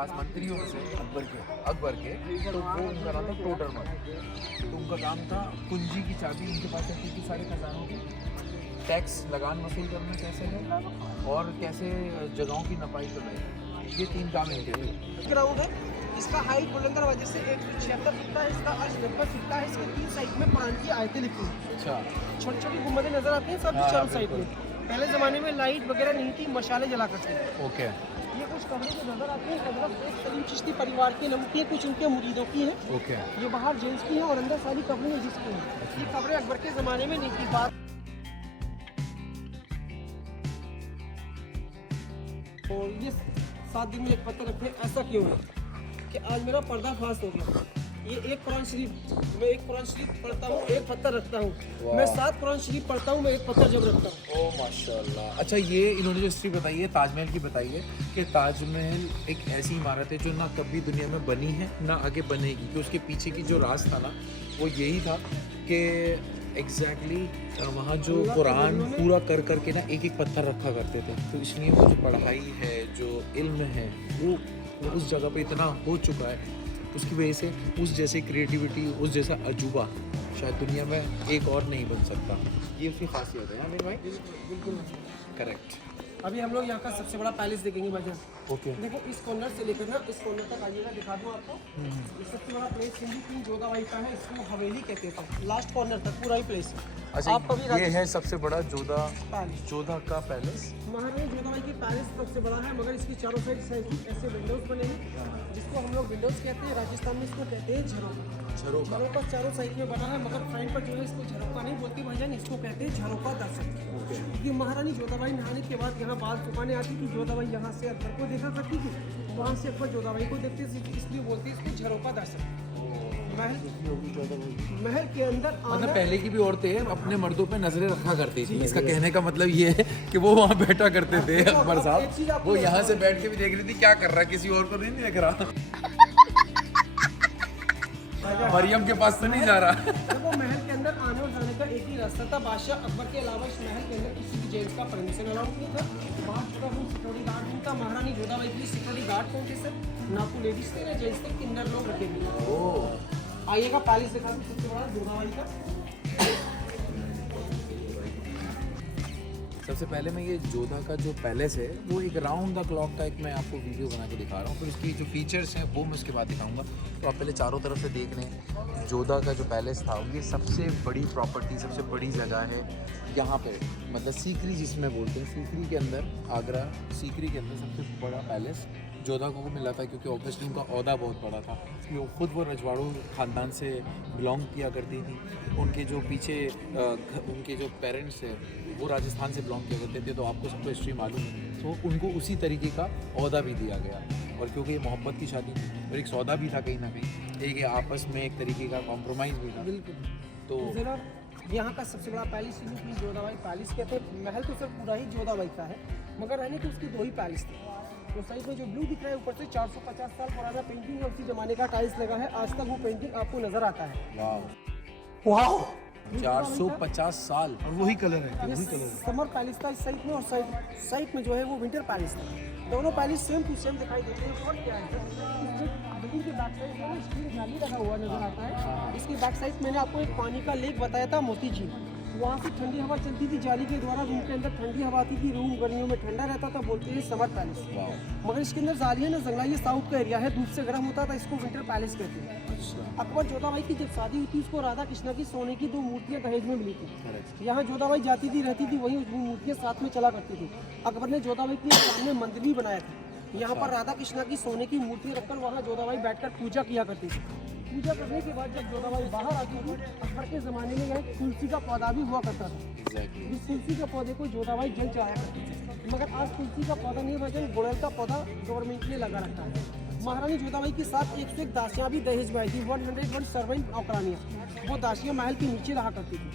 खास मंत्रियों में से अकबर के तो वो उनका नाम था टोडरमल। तो उनका काम था कुंजी की चाबी उनके पास रहती थी सारे खजानों की, टैक्स लगान वसूल करना कैसे है और कैसे जगहों की नपाई करना है, ये 3 काम इनके थे। ग्राउंड है, इसका हाइट बुलंद वजह से 176 फीट का है, इसका अर्श 90 फीट का है, इसके 3 साइड में कुरान की आयतें लिखी हैं। अच्छा, छोटी छोटी गुम्बदें नजर आती हैं सब चारों साइड में। पहले ज़माने में लाइट वगैरह नहीं थी, मशाले जला करते थे। ओके। ये कुछ कमरे जो नजर आते हैं हजरत एक सलीम चिश्ती परिवार के नाम की, कुछ उनके मुरीदों की हैं। ओके। ये बाहर जेंट्स की हैं और अंदर सारी कमरें हैं जिसकी हैं। ये कमरें अकबर के ज़माने में नहीं थी। बात और ये 7 दिन में एक पत्थर रखे, ऐसा क्यों है कि आज मेरा पर्दाफाश हो गया। ये एक कुरान शरीफ, मैं एक कुरान शरीफ पढ़ता हूँ, एक पत्थर रखता हूँ। मैं 7 कुरान शरीफ पढ़ता हूँ, मैं एक पत्थर जब रखता हूँ। ओह माशाल्लाह। अच्छा, ये इन्होंने जो हिस्ट्री बताई है ताजमहल की बताई है कि ताजमहल एक ऐसी इमारत है जो ना कभी दुनिया में बनी है ना आगे बनेगी, कि उसके पीछे की जो राज था ना वो यही था कि एग्जैक्टली वहाँ जो कुरान पूरा कर करके ना एक एक पत्थर रखा करते थे। तो इसलिए वो जो पढ़ाई है, जो इल्म है, वो उस जगह पे इतना हो चुका है, उसकी वजह से उस जैसे क्रिएटिविटी, उस जैसा अजूबा शायद दुनिया में एक और नहीं बन सकता। ये उसकी खासियत है आमिर भाई। बिल्कुल करेक्ट। अभी हम लोग यहाँ का सबसे बड़ा पैलेस देखेंगे भाईजान। ओके। देखो इस कॉर्नर से लेकर ना इस कॉर्नर तक आइएगा, दिखा दूँ आपको। ये सबसे बड़ा प्लेस हिंदी की जोधाबाई का है, इसको हवेली कहते थे। लास्ट कॉर्नर तक पूरा ही प्लेस है। अच्छा, आप कभी ये है सबसे बड़ा जोधा पैलेस, का पैलेस। महारानी जोधाबाई की पैलेस सबसे बड़ा है, मगर इसकी चारों साइड ऐसे विंडोज बने हैं, जिसको हम लोग विंडोज कहते हैं। राजस्थान में इसको कहते हैं झरोका। झरोका चारों साइड में बना है, मगर फ्रंट पर जो है इसको झरोका नहीं बोलते भाईजान, इसको कहते हैं झरोका दर्शक। ये महारानी जोधाबाई नहाने के बाद यहाँ बाल सुखाने आती थी। जोधाबाई यहाँ से अकबर को देखा करती थी, वहाँ से अकबर जोधाबाई को देखते थे, इसलिए बोलते हैं इसको झरोका दर्शक। महल के अंदर मतलब पहले की भी औरतें अपने मर्दों पे नजरें रखा करती थी। इसका कहने का मतलब ये है कि वो वहाँ बैठा करते थे अकबर साहब, वो यहाँ से बैठ के भी देख रही थी क्या कर रहा है, किसी और को नहीं देख रहा। मरियम के पास तो नहीं जा रहा। देखो महल के अंदर आने और जाने का एक ही रास्ता था। बादशाह अकबर के अलावा इस महल के अंदर किसी भी जेंट्स का परमिशन अलाउड नहीं था। बाहर पूरा रूम सिक्योरिटी गार्ड नहीं था। महारानी जोधाबाई के लिए सिक्योरिटी गार्ड कौन थे सर? ना तो लेडीज थे ना जेंट्स थे, किन्नर लोग रखे थे। आइएगा पैलेस दिखा दूँ सबसे बड़ा जोधाबाई का। सबसे पहले मैं ये जोधा का जो पैलेस है वो एक राउंड द क्लॉक का एक मैं आपको वीडियो बना के दिखा रहा हूँ, फिर उसकी जो फीचर्स हैं वो मैं उसके बाद दिखाऊंगा। तो आप पहले चारों तरफ से देख लें। जोधा का जो पैलेस था ये सबसे बड़ी प्रॉपर्टी, सबसे बड़ी जगह है यहाँ पे, मतलब सीकरी जिसमें बोलते हैं, सीकरी के अंदर, आगरा सीकरी के अंदर सबसे बड़ा पैलेस जोधा को मिला था, क्योंकि ऑब्वियसली उनका ओहदा बहुत बड़ा था। वो खुद वो रजवाड़ों ख़ानदान से बिलोंग किया करती थी। उनके जो पीछे उनके जो पेरेंट्स हैं वो राजस्थान से बिलोंग किया करते थे, तो आपको सबको हिस्ट्री मालूम है। तो उनको उसी तरीके का ओहदा भी दिया गया, और क्योंकि ये मोहब्बत की शादी और एक सौदा भी था कहीं ना कहीं, एक आपस में एक तरीके का कॉम्प्रोमाइज़ भी था। बिल्कुल। तो यहाँ का सबसे बड़ा पैलेस जोधाबाई पैलेस कहते हैं। महल तो सिर्फ पूरा ही जोधाबाई का है, मगर रहने के उसके 2 ही पैलेस थे। तो साइड में जो ब्लू दिख रहा है ऊपर से 450 साल पुराना पेंटिंग है, उसी जमाने का टाइल्स लगा है। आज तक वो पेंटिंग आपको नजर आता है। वाह 450 साल और वही कलर है, वही कलर है। समर पैलेस था इस साइड में, और साइड में जो है वो विंटर पैलेस था। दोनों पैलेस सेम टू सेम दिखाई देते हैं। और क्या है बिल्डिंग के बैक साइड में स्टील जाली लगा हुआ नजर आता है। इसके बैक साइड मैंने आपको एक पानी का लेक बताया था, मोती झील। वहाँ से ठंडी हवा चलती थी जाली के द्वारा, रूम के अंदर ठंडी हवा आती थी, रूम गर्मियों में ठंडा रहता था, बोलते हैं समर पैलेस। मगर इसके अंदर जाली है ना जंगला, ये साउथ का एरिया है, धूप से गर्म होता था, इसको विंटर पैलेस कहते हैं। अकबर जोधाबाई की जब शादी हुई थी, उसको राधा कृष्णा की सोने की 2 मूर्तियाँ दहेज में मिली थी। यहाँ जोधाबाई जाती थी, रहती थी, वहीं वो मूर्तियाँ साथ में चला करती थी। अकबर ने जोधाबाई के सामने मंदिर भी बनाया था। यहाँ पर राधा कृष्णा की सोने की मूर्ति रखकर वहाँ जोधाबाई बैठकर पूजा किया करती थी। पूजा करने के बाद जब जोधाबाई बाहर आती थी, अकबर के ज़माने में यहाँ तुलसी का पौधा भी हुआ करता था। इस तुलसी के पौधे को जोधाबाई जल चढ़ाया करती थी। मगर आज तुलसी का पौधा नहीं बचा, गुड़हल का पौधा गवर्नमेंट ने लगा रखा है। महारानी जोधाबाई के साथ 101 दासियाँ भी दहेज में आई थी। 101 सर्वेंट नौकरानियाँ, वो दासियाँ महल के नीचे रहा करती थी।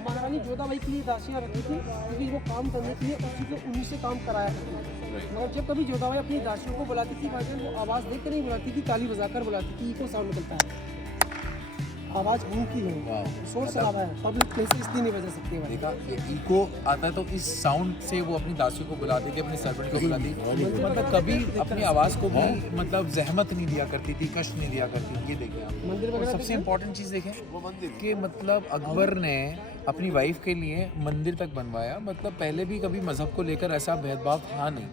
महारानी जोधाबाई के लिए दासियाँ रखती थी, क्योंकि वो काम करने के लिए उन्हीं से काम कराया करती थी। मगर जब कभी जोधाबाई अपनी दासियों को बुलाती थी भाईजान, वो आवाज़ देकर नहीं बुलाती थी, ताली बजाकर बुलाती थी। इको साउंड निकलता है। आवाज़ गूंजती है, वाह। शोर शराबा है, पब्लिक प्लेसेस इसलिए नहीं बजा सकती भाई। देखा ये इको आता है तो इस साउंड से वो अपनी दासी को बुलाती कि अपने सर्वेंट को बुलाती, मतलब कभी अपनी आवाज़ को भी मतलब जहमत नहीं दिया करती थी, कष्ट नहीं दिया करती थी। ये देखिए आप, मंदिर और वगैरह सबसे इम्पोर्टेंट चीज़ देखें कि मतलब अकबर ने अपनी वाइफ के लिए मंदिर तक बनवाया। मतलब पहले भी कभी मज़हब को लेकर ऐसा भेदभाव था नहीं।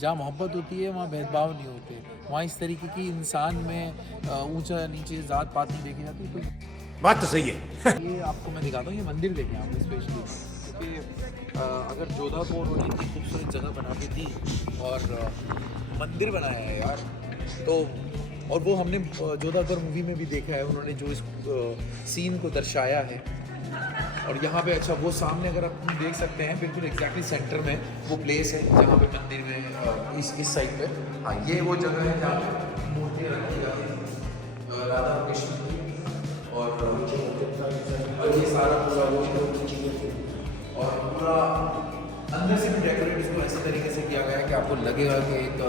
जहाँ मोहब्बत होती है वहाँ भेदभाव नहीं होते, वहाँ इस तरीके की इंसान में ऊंचा नीचे जात पात नहीं देखी जाती। तो बात तो सही है। ये आपको मैं दिखाता हूँ, ये मंदिर देखें आप स्पेशली, क्योंकि अगर जोधा को उन्होंने इतनी खूबसूरत जगह बना के दी और मंदिर बनाया है यार, तो और वो हमने जोधा अकबर मूवी में भी देखा है, उन्होंने जो इस सीन को दर्शाया है। और यहाँ पे अच्छा वो सामने अगर आप देख सकते हैं बिल्कुल एग्जैक्टली सेंटर में वो प्लेस है जहाँ पे मंदिर में इस साइड पे, हाँ ये वो जगह है जहाँ पे मूर्तियाँ रखी जाती हैं राधा कृष्ण की, और ये सारा पूरा वो और पूरा अंदर से भी डेकोरेट इसको ऐसे तरीके से किया गया है कि आपको लगेगा कि एक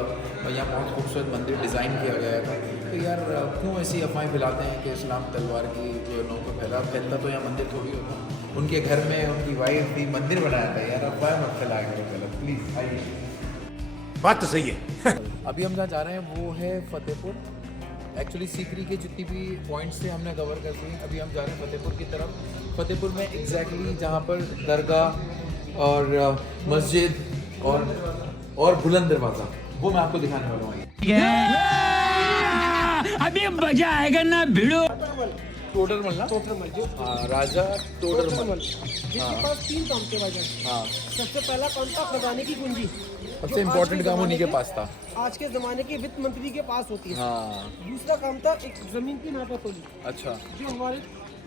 यहाँ बहुत खूबसूरत मंदिर डिज़ाइन किया गया है। तो यार क्यों ऐसी अफवाहें फैलाते हैं कि इस्लाम तलवार की जो नौ को फैलता तो यहाँ मंदिर थोड़ी होता। उनके घर में उनकी वाइफ भी मंदिर बनाया था यार, अफवाह मत फैलाया करो गलत प्लीज़। आइए बात तो सही है। अभी हम जहाँ जा रहे हैं वो है फतेहपुर। एक्चुअली सीकरी के जितनी भी पॉइंट्स थे हमने कवर कर दिए। अभी हम जा रहे हैं फतेहपुर की तरफ। फतेहपुर में एग्जैक्टली जहाँ पर दरगाह और मस्जिद और बुलंद दरवाज़ा, वो मैं आपको दिखाने वाला हूँ। अभी मजा आएगा ना भिड़ो। टोडरमल ना, टोडरमल जो राजा टोडरमल, टोडरमल, जिसके पास 3 काम थे भाईजान। हाँ सबसे पहला काम था खजाने की कुंजी, सबसे इम्पोर्टेंट काम उन्हीं के पास था। आज के ज़माने के वित्त मंत्री के पास होती है। हाँ दूसरा काम था एक ज़मीन की नापातोली, अच्छा, जो हमारे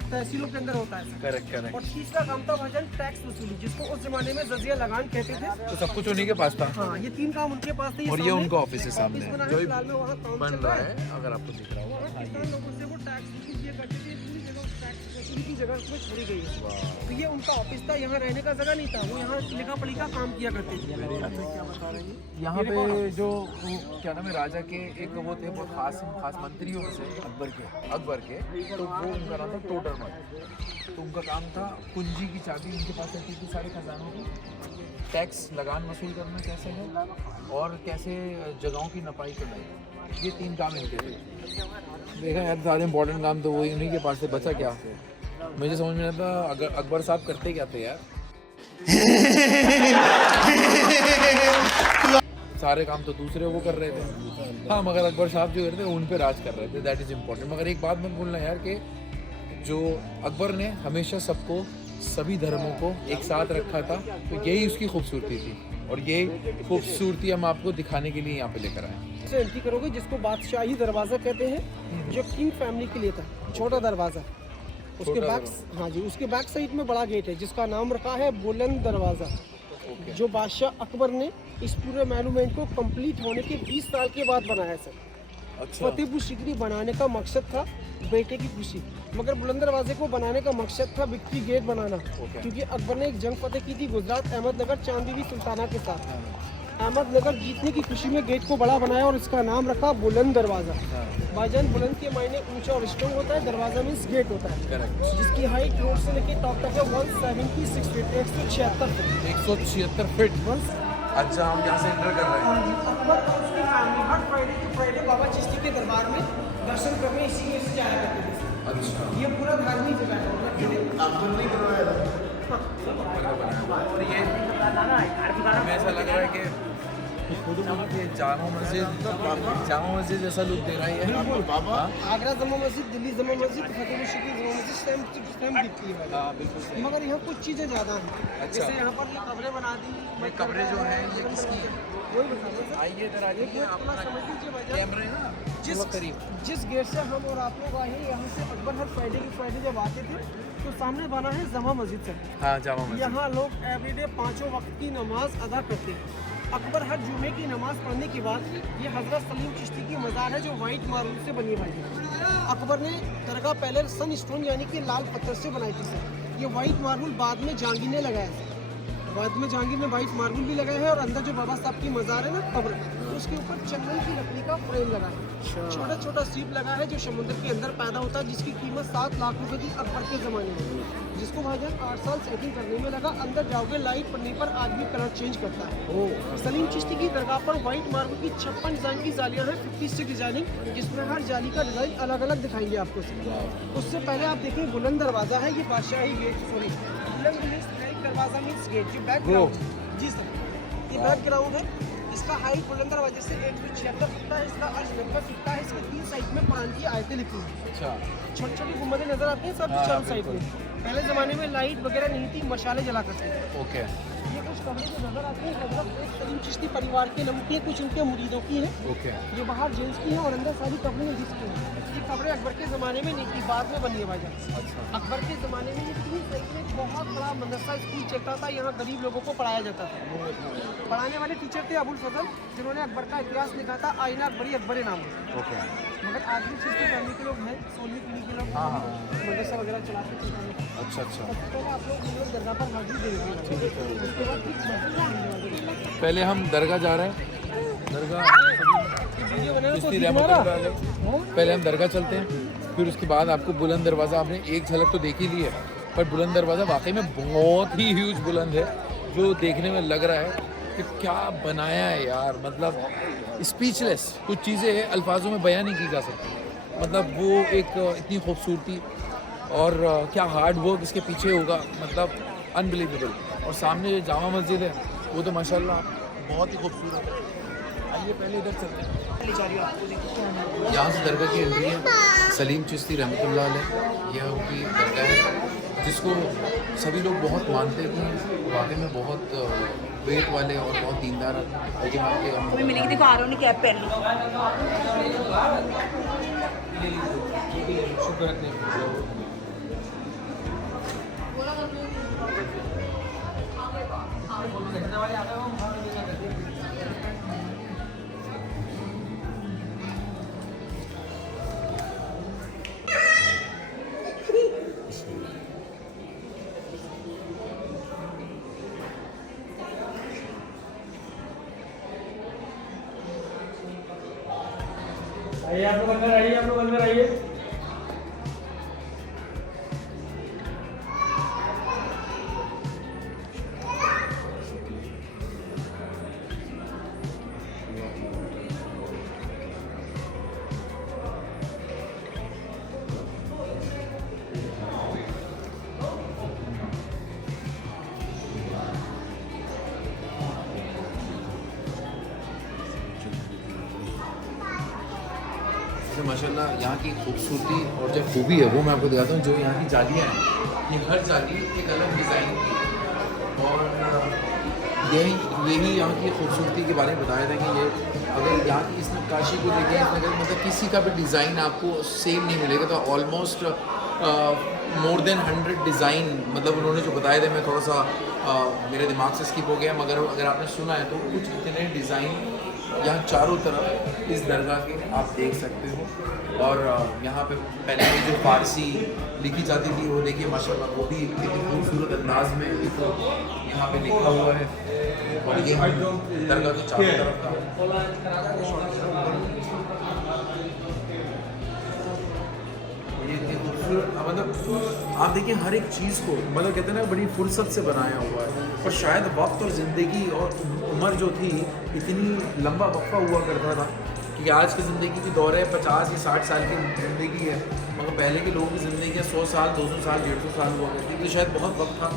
तहसीलों के अंदर होता है। Correct correct. और तीसरा काम था भाईजान टैक्स वसूली, जिसको उस जमाने में जजिया लगान कहते थे। तो सब कुछ उन्हीं के पास था। हाँ, ये 3 काम उनके पास थे। और ये उनका ऑफिस है सामने ऑफिस बना है, जो फिलहाल में वहाँ काम बन चल रहा है, अगर आपको दिख रहा वहाँ होगा। किसान लोगों से वो टैक्स वसूल किया करते थे, पूरी जगह टैक्स वसूली की जगह उसमें छोड़ी गई है। तो ये उनका ऑफिस था, यहाँ रहने का जगह नहीं था, वो यहाँ लिखा पढ़ी का काम किया करते थे। क्या बता रहे हैं? यहाँ पे जो क्या नाम है राजा के एक वो थे, बहुत खास मंत्रियों में से अकबर के, तो वो उनका नाम था टोडरमल। तो उनका काम था कुंजी की चाबी उनके पास रहती थी सारे खजानों की, टैक्स लगान वसूल करना कैसे है, और कैसे जगहों की नपाई करना, ये 3 काम इनके थे। देखा यार सारे इंपॉर्टेंट काम तो वही उन्हीं के पास थे। बचा क्या मुझे समझ में आता, अगर अकबर साहब करते क्या थे यार। सारे काम तो दूसरे वो कर रहे थे, हाँ, मगर अकबर साहब जो करते थे उन पे राज कर रहे थे, दैट इज़ इम्पोर्टेंट। मगर एक बात मत भूलना यार कि जो अकबर ने हमेशा सबको, सभी धर्मों को एक साथ रखा था, तो यही उसकी खूबसूरती थी, और यही खूबसूरती हम आपको दिखाने के लिए यहाँ पे लेकर आए। से एंट्री करोगे जिसको बादशाही दरवाज़ा कहते हैं, जो किंग फैमिली के लिए था, छोटा दरवाज़ा। उसके बैक, हाँ जी, उसके बैक साइड में बड़ा गेट है जिसका नाम रखा है बुलंद दरवाज़ा, जो बादशाह अकबर ने इस पूरे मैनुमेंट को कंप्लीट होने के 20 साल के बाद बनाया सर। अच्छा, फतेहपुर सीकरी बनाने का मकसद था बेटे की खुशी, मगर बुलंद दरवाजे को बनाने का मकसद था विक्ट्री गेट बनाना, क्योंकि अकबर ने एक जंग फतेह की थी गुजरात अहमदनगर चांदीनी सुल्ताना के साथ। अहमदनगर जीतने की खुशी में गेट को बड़ा बनाया और इसका नाम रखा बुलंद दरवाज़ा। भाईजान बुलंद के मायने ऊंचा और स्ट्रॉन्ग होता है, दरवाज़ा मीन्स गेट होता है, जिसकी हाइट रोड से लेकर टॉप तक है 176 फीट, 176 फीट। 176 फीट। अच्छा, हम यहाँ से एंटर कर रहे हैं। अकबर और उसकी फैमिली हर Friday to Friday Baba Chishti के दरबार में दर्शन करने इसी में से जाया करते थे। अच्छा, ये पूरा धार्मिक जगह है। अकबर नहीं बनवाया था, और ये हमें ऐसा लग रहा है कि ये जामा मस्जिद जैसा लुक दे रहा है बाबा। आगरा जमा मस्जिद, दिल्ली जमा मस्जिद, फतेहपुर सीकरी जमा मस्जिद सेम दिखती है। हाँ बिल्कुल सही। मगर यहाँ कुछ चीज़ें ज़्यादा हैं, जैसे यहाँ पर ये कमरे बना दी। ये कमरे जो हैं ये किसकी है? वही बता दो। आइए इधर आ जाइए, अपना समझ लीजिए भाईजान, कैमरे ना जिस गेट से हम और आप लोग आए हैं, यहाँ से अकबर हर फ्राइडे जब आते थे तो सामने बना है जमा मस्जिद सर। हाँ, जामा मस्जिद। यहाँ लोग एवरीडे 5 वक्त की नमाज अदा करते हैं। अकबर हर जुमे की नमाज पढ़ने के बाद ये हज़रत सलीम चिश्ती की मज़ार है, जो वाइट मार्बल से बनी हुई है। अकबर ने दरगाह पहले सन स्टोन यानी कि लाल पत्थर से बनाई थी सर। ये वाइट मार्बल बाद में जहांगीर ने लगाया था। बाद में जहांगीर ने वाइट मार्बल भी लगाया है और अंदर जो बाबा साहब की मज़ार है ना कब्र, तो उसके ऊपर चंदन की लकड़ी का फ्रेम लगा है। छोटा छोटा सीप लगा है जो समुद्र के अंदर पैदा होता है, जिसकी कीमत 7 लाख रुपए थी अकबर के ज़माने में, जिसको भाईजान 8 साल सेटिंग करने में लगा। अंदर जाओगे लाइट पड़ने पर आदमी कलर चेंज करता है। सलीम चिश्ती की दरगाह पर वाइट मार्बल की 56 डिज़ाइन की जालियाँ हैं, 56 डिज़ाइनिंग, जिसमें हर जाली का डिज़ाइन अलग अलग दिखाएंगे आपको। उससे पहले आप देखिए बुलंद दरवाज़ा है, ये बादशाही गेट, सॉरी बुलंद दरवाज़ा मीन्स गेट, जो बैकग्राउंड, जी सर ये बैकग्राउंड है। इसका हाइट बुलंद दरवाजे से 176 फुट है, इसका अर्ज 90 फुट है। इसके 3 साइड में कुरान की आयतें लिखी हैं। अच्छा, छोटी छोटी गुम्बदें नजर आती हैं सब चारों साइड में। पहले ज़माने में लाइट वगैरह नहीं थी, मशाले जला करते थे। ओके, ये कुछ कमरे जो नजर आते हैं लगभग एक सलीम चिश्ती परिवार के नाम की है, कुछ उनके मुरीदों की हैं, ओके, जो बाहर जेंट्स की हैं और अंदर सारी कमरें लेडीज़ की हैं। ये कमरें अकबर के ज़माने में नहीं थी, बाद में बनी है भाईजान। अच्छा, अकबर के ज़माने में ये इतनी सही में बहुत बड़ा मदरसा स्कूल चलता था, यहाँ गरीब लोगों को पढ़ाया जाता था। पढ़ाने वाले टीचर थे अबुल फजल, जिन्होंने अकबर का इतिहास लिखा था, आईना अकबरी अकबर नाम है। ओके, मगर आज भी चिश्ती फैमिली के लोग हैं, 16वीं पीढ़ी के लोग हाँ, हाँ। मदरसा वगैरह चलाते थे। अच्छा, अच्छा। सबसे पहले आप लोग दरगाह पर हाजिर देंगे, उसके बाद फिर मस्जिद में पहले हम दरगाह जा रहे हैं, दरगाह वीडियो बनाना तो चिश्ती सीख रहमतुल्लाह हमारा। अलैह। पहले हम दरगाह चलते हैं, फिर उसके बाद आपको बुलंद दरवाज़ा, आपने एक झलक तो देख ही ली है, पर बुलंद दरवाज़ा वाकई में बहुत ही ह्यूज बुलंद है, जो देखने में लग रहा है कि क्या बनाया है यार, मतलब स्पीचलेस। कुछ चीज़ें अल्फाजों में बयान नहीं की जा सकती, मतलब वो एक इतनी खूबसूरती और क्या हार्ड वर्क इसके पीछे होगा, मतलब अनबिलीवेबल। और सामने जो जामा मस्जिद है वो तो माशाल्लाह बहुत ही खूबसूरत है। आइए पहले इधर चलते हैं। यहाँ से दरगाह की एंट्री है, सलीम चिश्ती रहमतुल्लाह अलैह, यह उनकी दरगाह है, जिसको सभी लोग बहुत मानते हैं। वाकई में बहुत वेट वाले और बहुत दीनदार अभी मिलेगी, देखो आरों ने कैप पहन ली। आइए आप लोग अंदर आइए, आप लोग अंदर आइए। तो माशाल्लाह यहाँ की खूबसूरती और जो खूबी है वो मैं आपको दिखाता हूँ। जो यहाँ की जालियाँ हैं, ये हर जाली एक अलग डिज़ाइन की है, और यही यहाँ की खूबसूरती के बारे में बताया था कि ये अगर यहाँ की इस नक्काशी को देखें, इसमें अगर मतलब किसी का भी डिज़ाइन आपको सेम नहीं मिलेगा, तो ऑलमोस्ट मोर देन 100 डिज़ाइन, मतलब उन्होंने जो बताए थे, मैं थोड़ा सा मेरे दिमाग से स्किप हो गया, मगर अगर आपने सुना है तो कुछ इतने डिज़ाइन यहाँ चारों तरफ इस दरगाह के आप देख सकते हो। और यहाँ पे पहले जो फारसी लिखी जाती थी वो देखिए माशाल्लाह, वो भी इतनी खूबसूरत अंदाज में यहाँ पे लिखा हुआ है। और ये दरगाह के चारों तरफ का ये इतनी खूबसूरत, मतलब आप देखिए हर एक चीज़ को, मतलब कहते हैं ना, बड़ी फुर्सत से बनाया हुआ है। और शायद वक्त और ज़िंदगी और उम्र जो थी, इतनी लंबा वक्फा हुआ करता था, क्योंकि आज की ज़िंदगी की दौर है 50 या 60 साल की ज़िंदगी है, मगर पहले के लोगों की ज़िंदगी 100 साल 200 साल 150 साल हुआ करती थी। तो शायद बहुत वक्त था,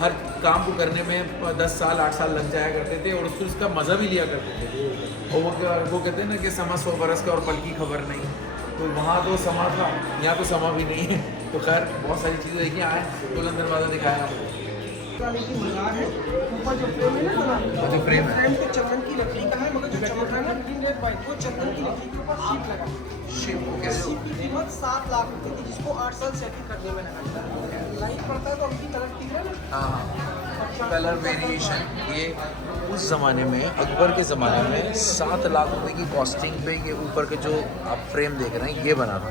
हर काम को करने में 10 साल 8 साल लग जाया करते थे, और उसको उसका मज़ा भी लिया करते थे। और वो कहते हैं ना कि समा 100 बरस का और पल की खबर नहीं, तो वहाँ तो समा था, यहाँ तो समा भी नहीं है। तो खैर बहुत सारी चीज़ें देखिए, आए बुलंद दरवाज़ा दिखाया आपको। की मज़ार है, ऊपर जो फ्रेम है ना, जो फ्रेम है, फ्रेम तो चंदन की लकड़ी का है, मगर जो चमक रहा है ना ग्रीन रेड वाइट, वो चंदन की लकड़ी के ऊपर शीट लगा है। शेप हो गया। शीट की कीमत 7 लाख रुपए थी, जिसको 8 साल सेटिंग करने में लगा। लाइट पड़ता है तो अभी कलर ठीक है ना। हाँ, कलर वेरिएशन, ये उस ज़माने में, अकबर के ज़माने में 7 लाख रुपए की कॉस्टिंग पे ये ऊपर के जो आप फ्रेम देख रहे हैं ये बना था,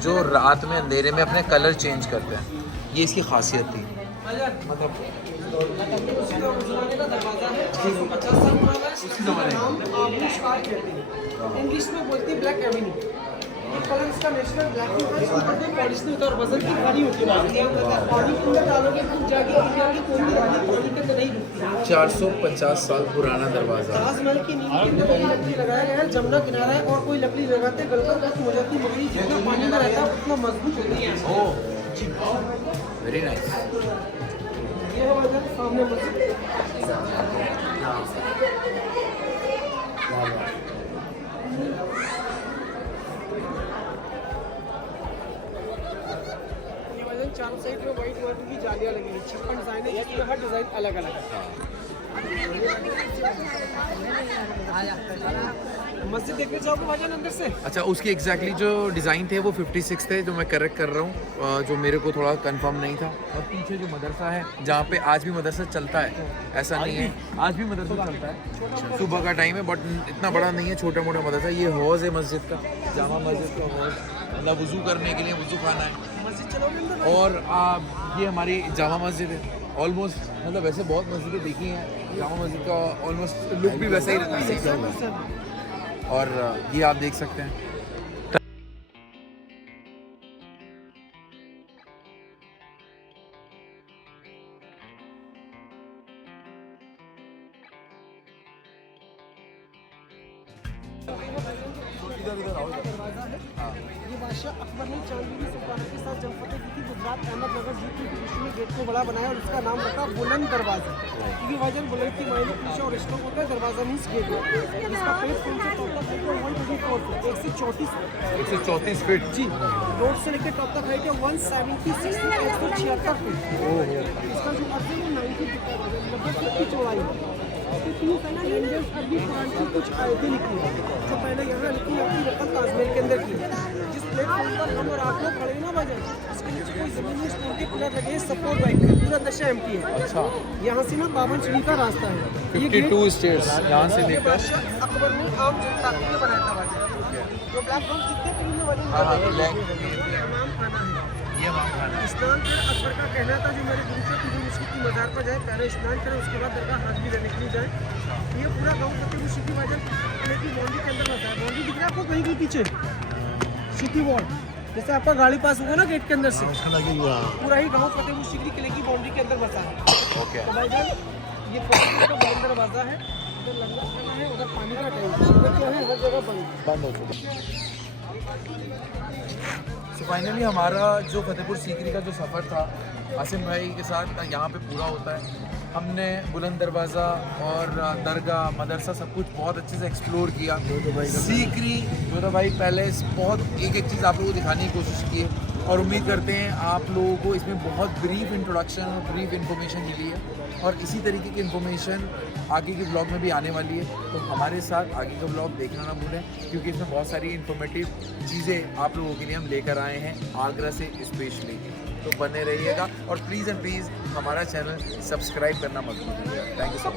जो रात में अंधेरे में अपने कलर चेंज करते हैं। ये इसकी खासियत थी, मतलब उसी ज़माने का दरवाज़ा है, 650 साल पुराना है। इसका नाम आबूश पार्क कहते हैं, इंग्लिश में बोलते हैं ब्लैक एवेन्यू। ये कलर इसका नेशनल ब्लैक ही होता है, इसके ऊपर कोई पॉलिश नहीं होता और वजन की भारी होती है। पानी के अंदर डालोगे तो जाके इंडिया की कोई भी गाड़ी पानी के अंदर नहीं रुकती है। 450 साल पुराना दरवाज़ा। ताजमहल की नींव के अंदर ये लकड़ी लगाया गया है, जमुना किनारा है और कोई लकड़ी लगाते गलकर खत्म हो जाती है, मगर ये जितना पानी में रहता है उतना मजबूत होती है। Oh very nice. ये है वजन सामने मस्जिद। ये वजन चारों साइड में व्हाइट मार्बल की जालियां लगी हैं, 56 डिजाइन है, इसमें हर डिजाइन अलग अलग है। मस्जिद देखने जाओगे भाईजान अंदर से? अच्छा, उसकी एग्जैक्टली जो डिज़ाइन थे वो 56 थे, जो मैं करेक्ट कर रहा हूँ, जो मेरे को थोड़ा कंफर्म नहीं था। और पीछे जो मदरसा है, जहाँ पे आज भी मदरसा चलता है, ऐसा नहीं है, आज भी मदरसा चलता है, सुबह का टाइम है, बट इतना बड़ा नहीं है, छोटा मोटा मदरसा। ये हौज़ है मस्जिद का, जामा मस्जिद का हौज़, मतलब वज़ू करने के लिए वज़ू खाना है। और ये हमारी जामा मस्जिद है, ऑलमोस्ट, मतलब वैसे बहुत मस्जिदें देखी हैं, जामा मस्जिद का ऑलमोस्ट लुक भी वैसा ही रहता है। और ये आप देख सकते हैं। ये बादशाह अकबर ने चांदनी सुल्ताना के साथ जंग फतेह की थी, गुजरात अहमदनगर जीत की खुशी में गेट को बड़ा बनाया और इसका नाम रखा बुलंद दरवाजा, क्योंकि वजन बुलंद की मायने पीछे और रिश्तों होता है। दरवाजा मीन्स गेट। इसका फेस कौन से टॉप तक है? 134 फीट जी। रोड से लेकर टॉप तक हाइट है 176 फीट। इसका जो अर्थ है वो 90 फीट की चौड़ाई है। अरबी कुरान की कुछ आयतें लिखी है, जो पहले यहाँ लिखी अपनी रकम ताजमहल के अंदर की। जिस प्लेटफॉर्म पर हम और आप लोग खड़े ना बजाय, इसके नीचे कोई जमीन में स्टोर के पिलर लगे, सपोर्ट बाइक है, पूरा दशा एम्प्टी है। अच्छा, यहाँ से ना 52 सीढ़ी का रास्ता है। 52 स्टेयर्स यहाँ से ये लेकर। बादशाह अकबर ने आम जनता के लिए बनाया था बाजार। जो ब्लैक बॉक्स दिखते हैं पीने वाले हाँ, नाम खाना है। ये वहाँ खाना है। स्नान कर अकबर का कहना था, जो मेरे गुरु से पूरी मुश्किल की मज़ार पर जाए, पहले स्नान करें, उसके बाद दरगाह हाजिरी देने के लिए जाए। ये पूरा गाँव फतेहपुर सिटी बाजार किले की बाउंड्री के अंदर बसा है। बाउंड्री दिख रहा है आपको कहीं के पीछे? सिटी वॉल, जैसे आपका गाड़ी पास होगा ना गेट के अंदर से, पूरा ही गाँव फतेहपुर सिटी किले की बाउंड्री के अंदर बसा है। ओके, तो भाईजान ये फतेहपुर का बुलंद दरवाज़ा है, उधर लंगर खाना है, उधर पानी का टैंक है, उधर क्या है, हर जगह बंद हो चुका। सो फाइनली हमारा जो फतेहपुर सीकरी का जो सफ़र था आसिम भाई के साथ यहाँ पे पूरा होता है। हमने बुलंद दरवाज़ा और दरगाह, मदरसा, सब कुछ बहुत अच्छे से एक्सप्लोर किया। सीकरी जोधा भाई पैलेस, बहुत एक चीज़ आप लोगों को दिखाने की कोशिश की है, और उम्मीद करते हैं आप लोगों को इसमें बहुत ब्रीफ इंट्रोडक्शन और ब्रीफ इन्फॉर्मेशन मिली है, और इसी तरीके की इन्फॉर्मेशन आगे के ब्लॉग में भी आने वाली है। तो हमारे साथ आगे का ब्लॉग देखना ना भूलें, क्योंकि इसमें बहुत सारी इन्फॉर्मेटिव चीज़ें आप लोगों के लिए हम लेकर आए हैं, आगरा से स्पेशली। तो बने रहिएगा, और प्लीज़ एंड प्लीज़ हमारा चैनल सब्सक्राइब करना मत भूलिएगा। Thank you so much.